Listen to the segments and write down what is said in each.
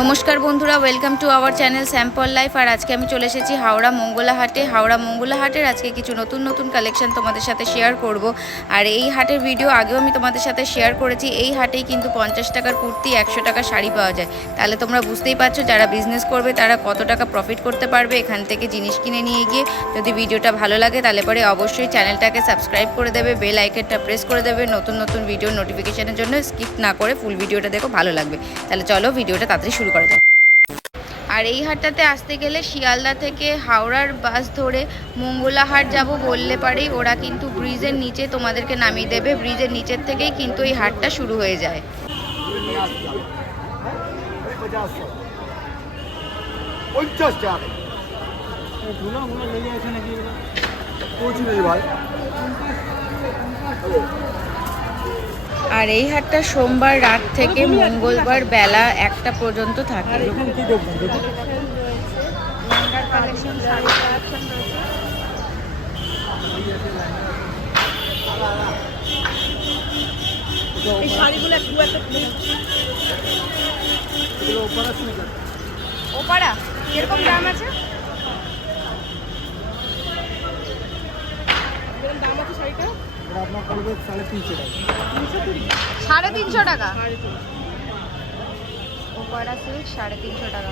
নমস্কার বন্ধুরা, welcome to our channel sample life. আর আজকে আমি চলে এসেছি হাওড়া মঙ্গলা হাটে। হাওড়া মঙ্গলা হাটের আজকে কিছু নতুন নতুন কালেকশন তোমাদের সাথে শেয়ার করব। আর এই হাটের ভিডিও আগেও আমি তোমাদের সাথে শেয়ার করেছি। এই হাটেই কিন্তু 50 টাকার কুর্তি, 100 টাকা শাড়ি পাওয়া যায়। তাহলে তোমরা বুঝতেই পারছো যারা বিজনেস করবে তারা কত টাকা প্রফিট করতে পারবে এখান থেকে জিনিস কিনে নিয়ে গিয়ে। যদি ভিডিওটা ভালো লাগে তাহলে পরে অবশ্যই চ্যানেলটাকে সাবস্ক্রাইব করে দেবে, বেল আইকনটা প্রেস করে দেবে নতুন নতুন ভিডিও নোটিফিকেশনের জন্য। স্কিপ না করে ফুল ভিডিওটা দেখো, ভালো লাগবে। তাহলে চলো ভিডিওটা তাড়াতাড়ি শুরু করা যাক। আর এই হাটটাতে আসতে গেলে শিয়ালদা থেকে হাওড়ার বাস ধরে মঙ্গলা হাট যাব বললে পারেই ওরা কিন্তু ব্রিজের নিচে তোমাদেরকে নামিয়ে দেবে। ব্রিজের নিচের থেকেই কিন্তু এই হাটটা শুরু হয়ে যায়। আর এই হাটটা সোমবার রাত থেকে মঙ্গলবার বেলা 1টা পর্যন্ত থাকে। ওপাড়া এরকম দাম আছে, দাম আছে শাড়িটা আপনার পড়বে 350 টাকা। 350 টাকা ওপাড়া সিল্ক 350 টাকা।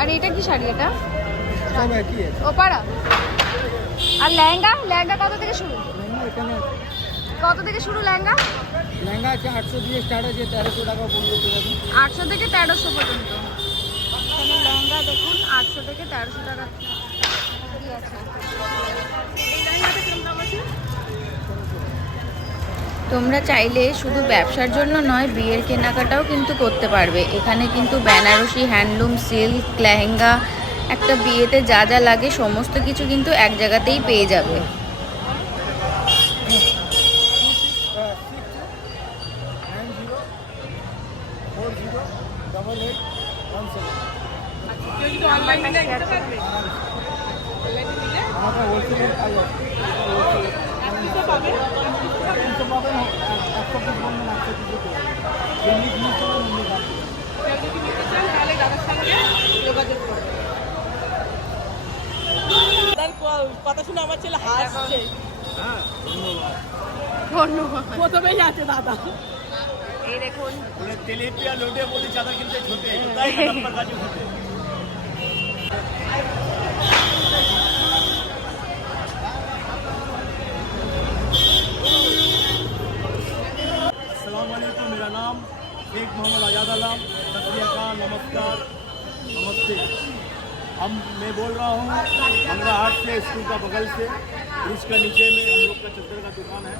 আর এটা কি শাড়ি? এটা ওপাড়া। আর লেহেঙ্গা, লেহেঙ্গা কত থেকে শুরু? কত থেকে শুরু লেহেঙ্গা? লেহেঙ্গা আছে 800 দিয়ে স্টার্ট আছে, 1300 টাকা পর্যন্ত। 800 থেকে 1300 পর্যন্ত। লেহেঙ্গা দেখুন 800 থেকে 1300 টাকা আছে। তোমরা চাইলে শুধু ব্যবসার জন্য নয়, বিয়ের কেনাকাটাও কিন্তু করতে পারবে। এখানে কিন্তু বেনারসি, হ্যান্ডলুম, সিল্ক, লেহেঙ্গা, একটা বিয়েতে যা যা লাগে সমস্ত কিছু কিন্তু এক জায়গাতেই পেয়ে যাবে। কথা শুনে আমার ছেলে হাসছে। ধন্যবাদ। প্রথমেই আছে দাদা। এই দেখুন তেলেপিয়া লোটে বলি চাদর কিনতে ছোটে তাই নাম্বার কাজে ছোটে। अस्सलामुअलैकुम, मेरा नाम शेख मोहम्मद आजाद आलम। सत श्री अकाल, नमस्कार, नमस्ते। मैं बोल रहा हूँ मंगला हाट से, स्कूल का बगल से, ब्रिज का नीचे में हम लोग का चद्दर का दुकान है।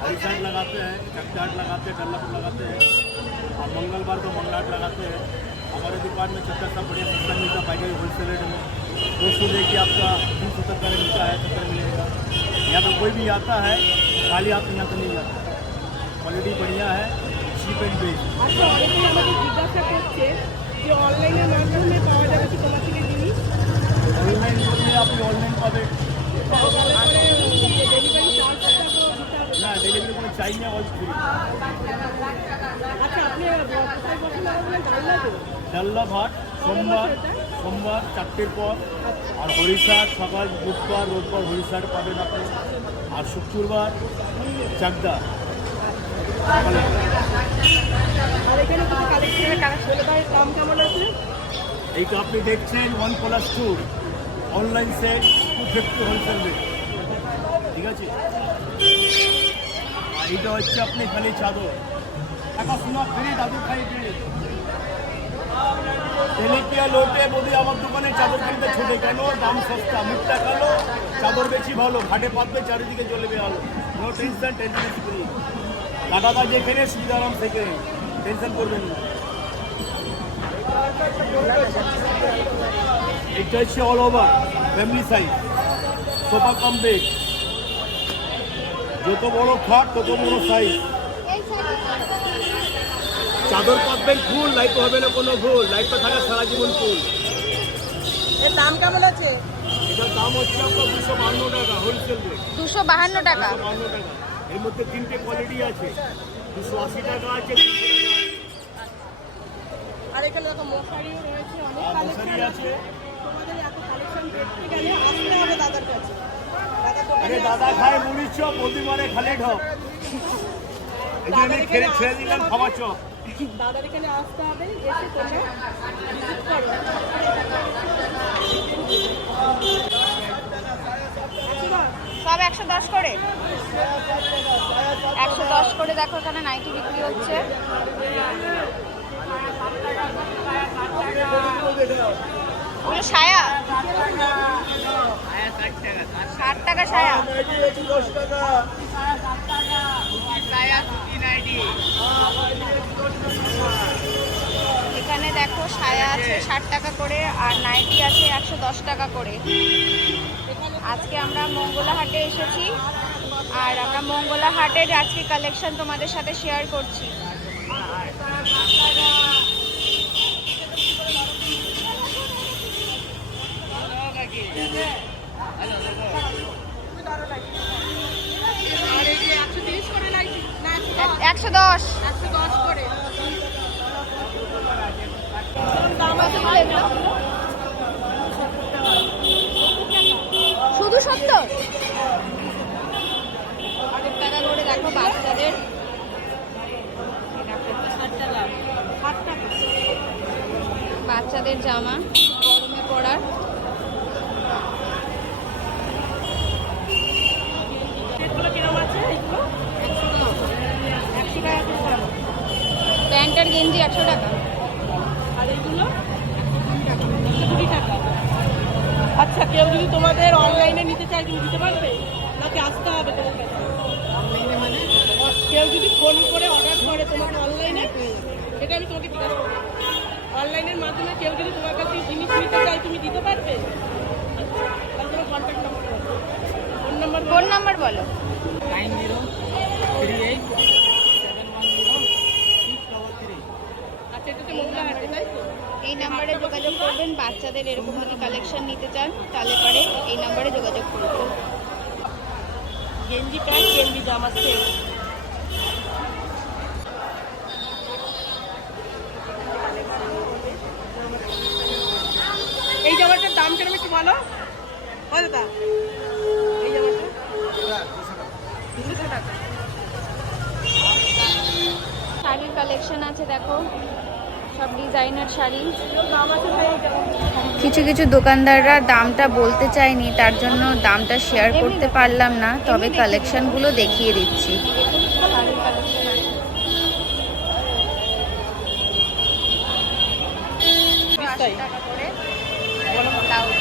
हरी चाट लगाते हैं, चकचाट लगाते हैं, डल्लापुर लगाते हैं, और मंगलवार को मंगलाट लगाते हैं। हमारे दुकान में चद्दर सब बढ़िया सस्ता मिलता, पाइकाई होलसेल रेट में। 200 लेके आपका 370 का मिलता है, 70 मिलेगा। यहाँ पर कोई भी आता है खाली आप यहाँ तो नहीं जाता। क्वालिटी बढ़िया है, चीप एंड बेस्ट। আচ্ছা, অনেকেই আমাকে জিজ্ঞাসা করছে যে অনলাইনের মাধ্যমে পাওয়া যাবে কি তোমার থেকে জিনিস? অনলাইন করলে আপনি অনলাইন পাবেন ডেলিভারি চার্জ না, ডেলিভারি কোনো চাই না, অল ফ্রি। আচ্ছা, আপনি কোথায় বসেন বললেন? ডাল্লা ভাট সোমবার 4টের পর, আর হরিষাট সকাল বুধবার রোববার হরিষাট পাবেন আপনি, আর শুক্রবার চাকদা। আর এখানে কিছু কালেকশনের কালেকশনের দাম কেমন আছে? এই তো আপনি দেখছেন 1+2 অনলাইন সেট 250 হোলসেল রেট, ঠিক আছে। আর এইটা হচ্ছে আপনি খালি চাদর, টাকা শোনা ফ্রি, দাদু খাই ফ্রি। তেলেপিয়া লোটে বলি আমার দোকানে চাদর কিনতে ছোটে কেন? দাম সস্তা, মুখটা কালো, চাদর বেশি ভালো, ঘাটে পাতবে, চারিদিকে চলবে আলো। No tension, tension free. কাটাটা যেখানে সুবিধা আরাম থেকে, টেনশন করবেন না। এটা হচ্ছে all over family size, sofa cum bed, যত বড় খাট তত বড় সাইজ। চাদর পাতবেন ফুল, লাইট হবে না কোনো ভুল, লাইটটা থাকা সারা জীবন ফুল। এর দাম কেমন আছে? এটার দাম হচ্ছে আপনার 252 টাকা হোলসেল রেট। 252 টাকা। এর মধ্যে 3টে কোয়ালিটি আছে, 280 টাকা আছে, 300 টাকা আছে। আর এখানে দেখো মশারিও রয়েছে, অনেক আর কালেকশন মশারি আছে। আছে। তোমাদের এত কালেকশন দেখতে গেলে আসতে হবে দাদার কাছে। দাদা দোকানে আরে দাদা খায় মুড়ির চপ, বৌদি মানে খালে ঢপ। এই জন্য খেয়ে ছেড়ে দিলাম খাবার চপ। দাদার এখানে আসতে হবে, এসে তোমরা ভিজিট করো। সব 110 করে, 110 করে। দেখো এখানে নাইটি বিক্রি হচ্ছে। ওগুলো সায়া, 60 টাকা সায়া। এখানে দেখো সায়া আছে 60 টাকা করে, আর নাইটি আছে 110 টাকা করে। আজকে আমরা মঙ্গলা হাটে এসেছি, আর আমরা মঙ্গলা হাটের আজকে কালেকশন তোমাদের সাথে শেয়ার করছি। আর এই যে 130 করে নাইটি, না 110। 110 করে। দাম আছে এগুলো শুধু 70 টাকা করে। দেখো বাচ্চাদের, বাচ্চাদের জামা গরমে পরার। এগুলো কিরকম আছে? এগুলো 100 টাকা করে দাম। প্যান্ট আর গেঞ্জি 100 টাকা। আর এগুলো 120 টাকা। আচ্ছা, কেউ যদি তোমাদের অনলাইনে নিতে চায় তুমি দিতে পারবে, নাকি আসতে হবে তোমার কাছে? কেউ যদি ফোন করে অর্ডার করে তোমাকে অনলাইনে, সেটা আমি তোমাকে জিজ্ঞাসা করবো। অনলাইনের মাধ্যমে কেউ যদি তোমার কাছে জিনিস নিতে চায় তুমি দিতে পারবে? আচ্ছা, তাহলে তোমার কন্ট্যাক্ট নাম্বার বলো, ফোন নাম্বার ফোন নাম্বার বলো। 9038710633। আচ্ছা, এটা হচ্ছে মঙ্গলা হাটে, তাই তো? এই নাম্বারে যোগাযোগ করবেন। বাচ্চাদের এরকম যদি কালেকশন নিতে চান তাহলে পরে এই নাম্বারে যোগাযোগ করবেন। গেঞ্জি প্যান্ট, গেঞ্জি জামা সেট। এই জামাটার দাম কেমন একটু বলো। বলো দাদা, এই জামাটা 200 টাকা। শাড়ির কালেকশন আছে দেখো, সব ডিজাইনার শাড়ি। দাম আছে ভাই এই জামাটা। কিছু কিছু দোকানদাররা দামটা বলতে চায়নি, তার জন্য দামটা শেয়ার করতে পারলাম না, তবে কালেকশনগুলো দেখিয়ে দিচ্ছি। শাড়ির কালেকশন আছে। 80 টাকা করে ব্লাউজ।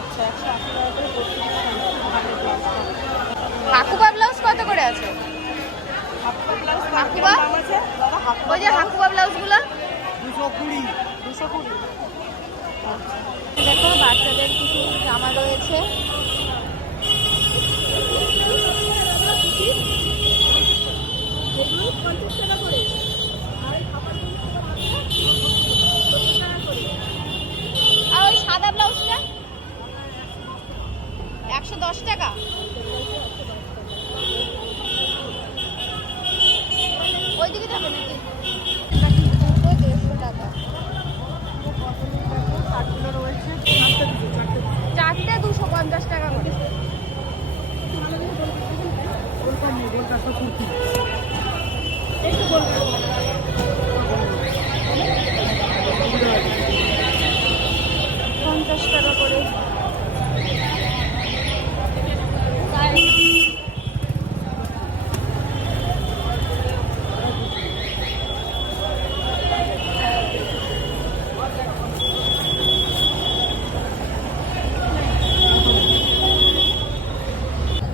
আচ্ছা, 180 টাকা করে পড়ছে। হাকুবা ব্লাউজ কত করে আছে? ব্লাউজ হাকুবা? দাম আছে বাবা, ওই যে হাকুবা ব্লাউজগুলো 220। 220। দেখো বাচ্চাদের কিছু জামা রয়েছে। এগুলো 50 টাকা করে। আর খাবারগুলো 70 টাকা করে। আর ওই সাদা ব্লাউজটা 110 টাকা। ওইদিকে যাবে নাকি? 150 টাকা। শার্টগুলো রয়েছে চারটে 250 টাকা করে। একটু বলবো। 50 টাকা করে।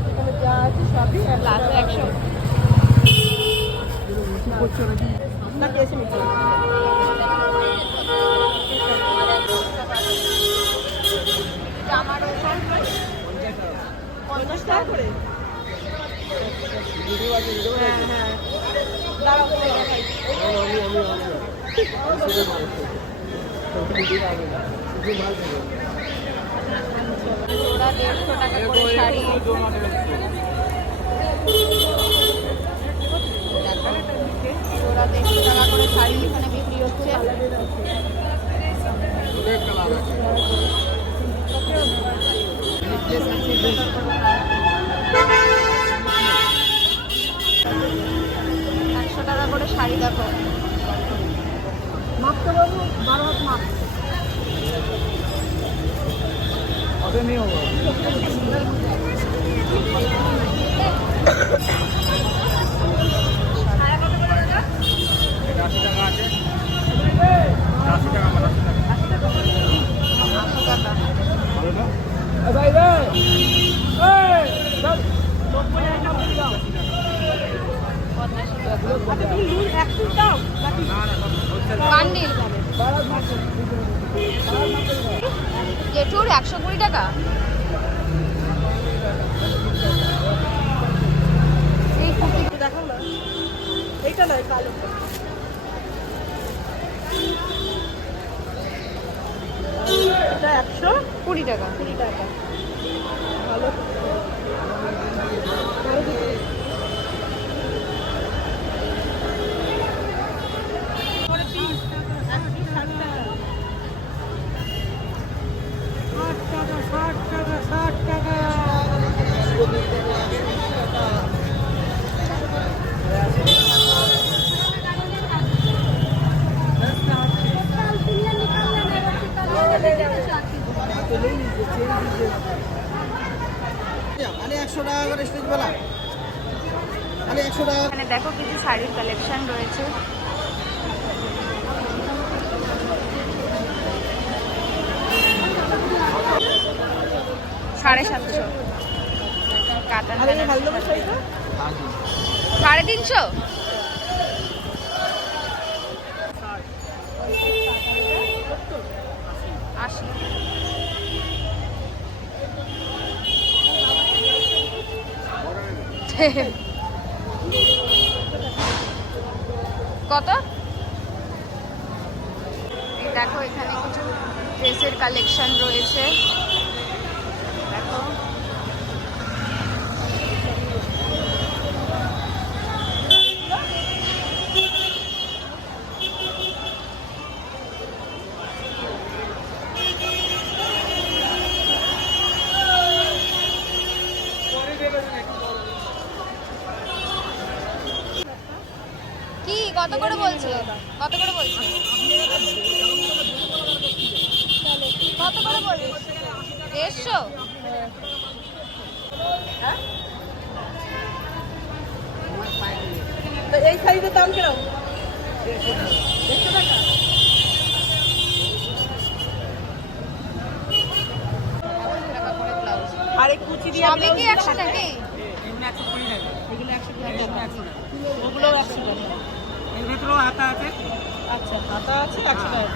এখানে যা আছে সবই প্লাজো 100। আপনাকে এসে নিতে হবে। জামা রয়েছে 50 টাকা করে। হ্যাঁ হ্যাঁ, দাঁড়াও দাঁড়াও ভাই। জোড়া 150 টাকা করে শাড়ি। আচ্ছা তুমি লুজ এক পিস দাও নাকি বান্ডিল জেঠুর 120 টাকা। এই কুর্তি দেখো না, এইটা নয় কালোটা। এটা 120 টাকা। 120 টাকা। ভালো এখানে দেখো কিছু শাড়ির কালেকশন রয়েছে। $750 কাতান আর এই ভালো শাড়িটা 350। কত? এই দেখো এখানে কিছু ড্রেসের কালেকশন রয়েছে। দেখো কি কত করে বলছো? কত করে বলছো? কত করে বলছো? 150? তো এই শাড়িটার দাম কিরকম? 150 টাকা। আর এই কুচি দিয়ে সবই কি 100 নাকি? এগুলো 120 টাকা। ওগুলোও 100 টাকা। এর ভিতরেও হাতা আছে, আচ্ছা হাতা আছে 100 টাকা।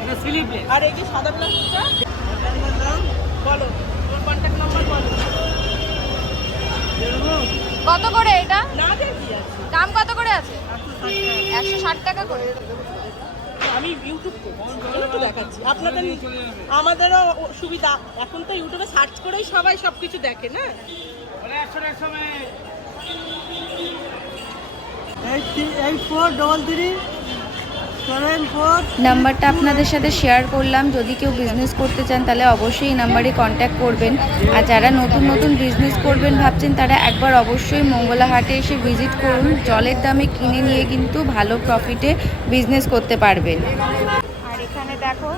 এটা স্লিভলেস। আর এই যে সাদা ব্লাউজটা বলো, তোর কন্ট্যাক্ট নাম্বার বলো। কত করে এটা? না দেখি আছে, দাম কত করে আছে? 160 টাকা করে। আমি ইউটিউব একটু দেখাচ্ছি আপনাদের, আমাদেরও সুবিধা। এখন তো ইউটিউবে সার্চ করেই সবাই সবকিছু দেখে না। বলে 100 में 843374। নাম্বারটা আপনাদের সাথে শেয়ার করলাম। যদি কেউ বিজনেস করতে চান তাহলে অবশ্যই এই নাম্বারে কন্ট্যাক্ট করবেন। আর যারা নতুন নতুন বিজনেস করবেন ভাবছেন তারা একবার অবশ্যই মঙ্গলা হাটে এসে ভিজিট করুন। জলের দামে কিনে নিয়ে কিন্তু ভালো প্রফিটে বিজনেস করতে পারবেন। আর এখানে দেখো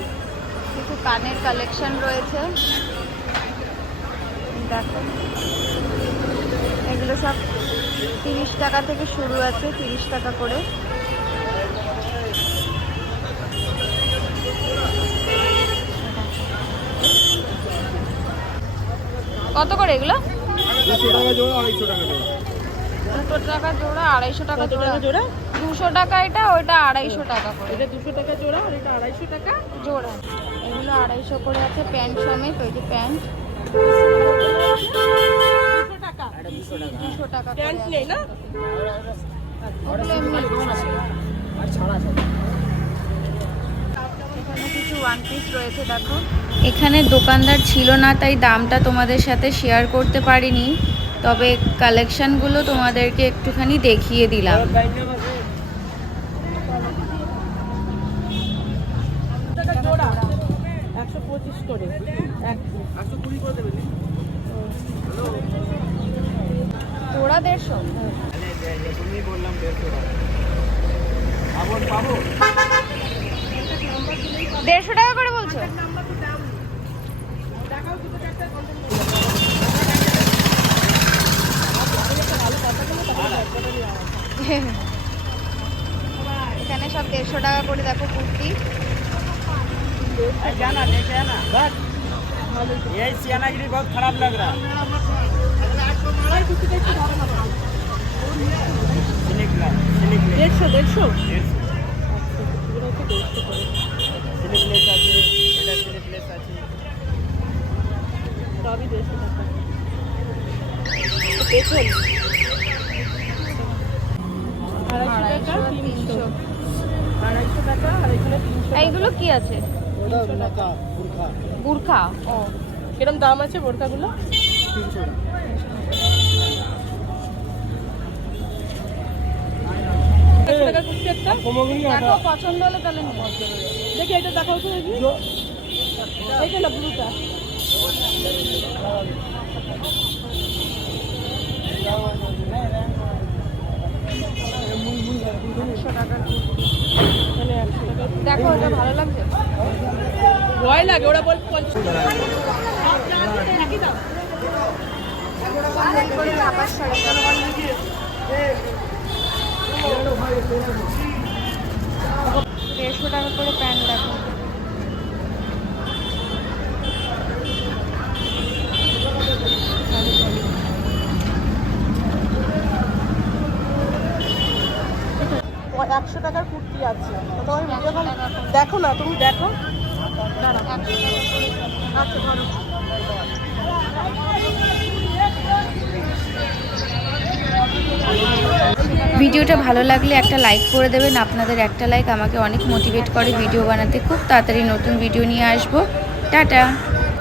কিছু কানের কালেকশন রয়েছে। দেখো এগুলো সব 30 টাকা থেকে শুরু আছে, 30 টাকা করে। কত করে এগুলো? 200 টাকা জোড়া, 250 টাকা জোড়া। 200 টাকা জোড়া, 250 টাকা কত জোড়া। টাকা জোড়া? 200 টাকা এটা, ওইটা 250 টাকা করে এটা 200 টাকা জোড়া আর এটা 250 টাকা জোড়া। এগুলো 250 করে আছে প্যান্ট সমেত। ওই যে প্যান্ট 200 টাকা। 200 টাকা করে প্যান্ট আছে। নেই না? ওগুলো এমনি এখানে কিছু ওয়ান পিস রয়েছে দেখো। এখানে দোকানদার ছিল না তাই দামটা তোমাদের সাথে শেয়ার করতে পারিনি, তবে কালেকশনগুলো তোমাদেরকে একটুখানি দেখিয়ে দিলাম। টাকা জোড়া 125 করে। 120 করে দেবেন। জোড়া 150। তুমি বললাম 150 টাকা। পাবো 150 টাকা করে বলছো? নাম্বার তো দাও। দেখাও দুটো চারটা কন্টেন্ট। এখানে সব 150 টাকা করে দেখো কুর্তি। जाना लेके आना बस। ये सियानागिरी बहुत खराब लग रहा है। এগুলো হচ্ছে 150 করে। স্লিপলেস আছে, এটা স্লিপলেস আছে। সবই 150 টাকা। পেছন 250 টাকা, 300 250 টাকা, আর এখানে 300 টাকা। এইগুলো কি আছে? ওটা মাথা বুরখা বুরখা। ও কিরম দাম আছে বোরকাগুলো? 300 টাকা। 100 টাকার কুর্তি একটা। দেখো পছন্দ হলে তাহলে নিও। দেখি এটা দেখাও তো দেখি। এইটা না ব্লুটা। মানে 100 টাকা। দেখো এটা ভালো লাগছে। ভয় লাগে ওরা বল 50 টাকা। নাকি দাও। চাপার শাড়ি 150 টাকা করে প্যান্ট দেখো। ও 100 টাকার কুর্তি আছে। তো তোমার ভিডিও কল দেখো না, তুমি দেখো। দাঁড়াও। আচ্ছা ধরো। ভিডিওটা ভালো লাগলে একটা লাইক করে দেবেন। আপনাদের একটা লাইক আমাকে অনেক মোটিভেট করে ভিডিও বানাতে। খুব তাড়াতাড়ি নতুন ভিডিও নিয়ে আসবো। টাটা।